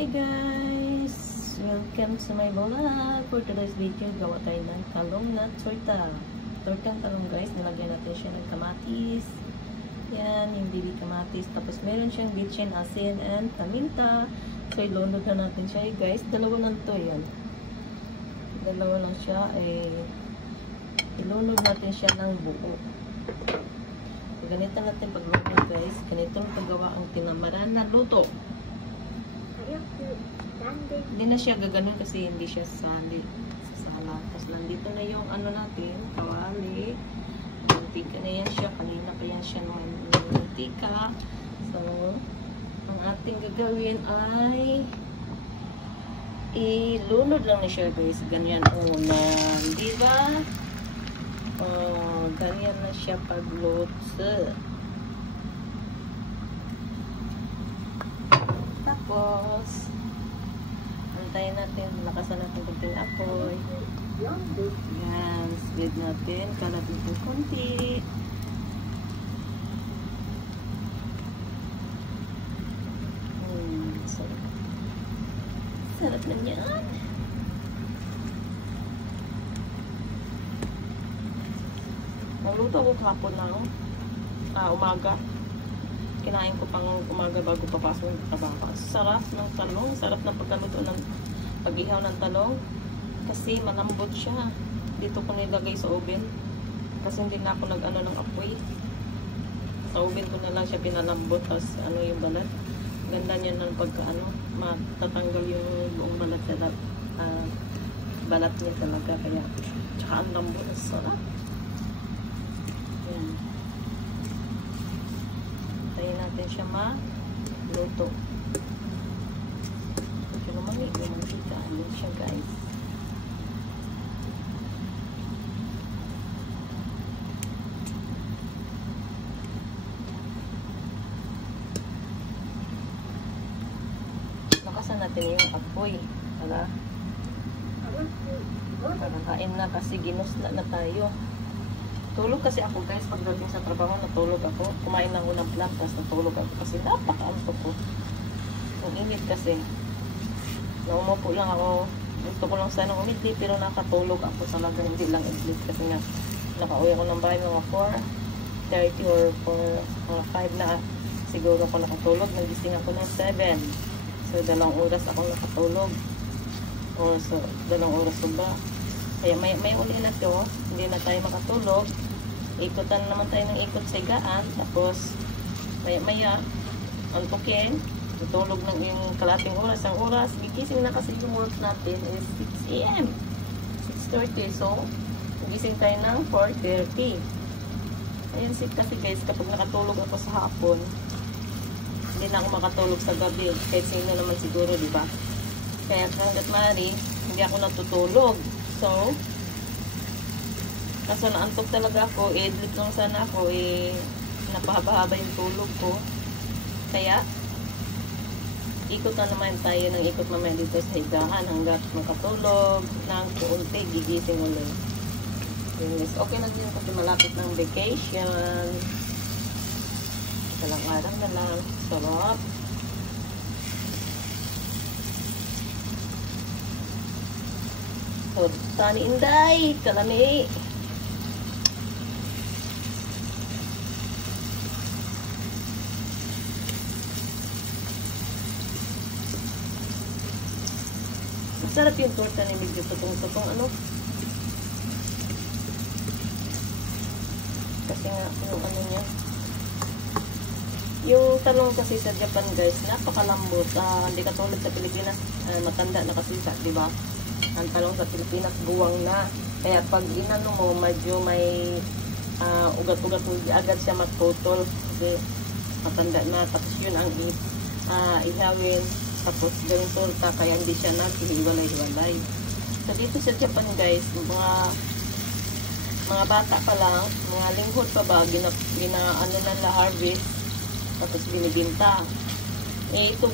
Hi guys! Welcome to my vlog. For today's video, gawa tayo ng talong na torta. Tortang talong guys, nilagyan natin siya ng kamatis. Yan, yung baby kamatis. Tapos meron siyang bitchin, asin, and paminta. So ilunod na natin siya guys. Dalawa lang to yan. Dalawa lang siya. Ilunod natin siya ng buo. So ganito natin paglunod guys. Ganito paggawa ang tinamaran na luto. Hindi na siya gaganon kasi hindi siya sali sa sala. Tapos nandito na yung ano natin, kawali. Mantika na yan siya. Kanina pa yan siya ng mantika. So, ang ating gagawin ay ilunod lang na siya guys. Ganyan una. Di ba? Ganyan na siya paglutsa. Tapos, antayin natin, lakasan natin kunting apoy. Yan, speed natin, kalat natin kunti. Sarap na yan. Nagluto ko kahapon ng umaga. Kinain ko pang umaga bago papasok ng trabaho. Sarap ng talong. Sarap ng pagkaluto ng pag-ihaw ng talong. Kasi malambot siya. Dito ko nilagay sa oven. Kasi hindi na ako nag-ano ng apoy. Sa oven ko na lang siya pinalambot. Tapos ano yung balat. Ganda niya ng pagka-ano. Matatanggal yung buong balat niya. Balat niya talaga. Kaya tsaka ang lambot. Sarap. Yan. Tayo natin siya ma-luto. Ito naman yung mantika. Ano siya guys. Lakasan natin yung apoy. Para kain na kasi ginusla na tayo. Tulog kasi ako guys, pagdating sa trabaho, natulog ako. Kumain ng unang plan, tapos natulog ako kasi napaka-antok ko. Ang init kasi. Naumupo lang ako. Gusto ko lang sana umidli, pero nakatulog ako talaga. Hindi lang idlit kasi nga nakauwi ako ng bahay mga 4:30 or 5 na siguro ako nakatulog. Nagising ako ng 7. So, 2 oras ako nakatulog. O, so, 2 oras ba? Kaya may uli na to, hindi na tayo makatulog. Ikutan naman tayo ng ikot sa higaan. Tapos, maya, antukin. Tutulog ng yung kalating oras. Ang oras, gigising na kasi yung work natin is 6 AM. 6:30. So, gigising tayo ng 4:30. Ayan kasi guys, kapag nakatulog ako sa hapon, hindi na ako makatulog sa gabi. Kahit sino naman siguro, di ba? Kaya hanggat maaari, hindi ako natutulog. So, kaso naantok talaga ako, idlit lang sana ako, napahaba-haba yung tulog ko. Kaya, ikot na naman tayo ng ikot mamaya dito sa higaan hanggat makatulog ng kuunti, gigising ulit. Yes. Okay na din kasi malapit ng vacation. Dalang araw na lang. Sarap. So, tani inday, kalami. Masarap yung torta ni Medyo tutong-tutong ano. Kasi nga, yung ano niya. Yung talong kasi sa Japan guys, napakalambot. Hindi katulad sa Pilipinas, matanda na kasi sa, di ba? Ang talong sa Pilipinas buwang na. Kaya pag inano mo, medyo may ugat-ugat, hindi agad siya matutol kasi matanda na. Tapos yun ang ihawin. Tapos gawin torta, kaya hindi siya naghihiwalay-hiwalay. So dito sa Japan guys, mga bata pa lang, mga lingkod pa ba, ano na harvest, tapos binibinta. Ito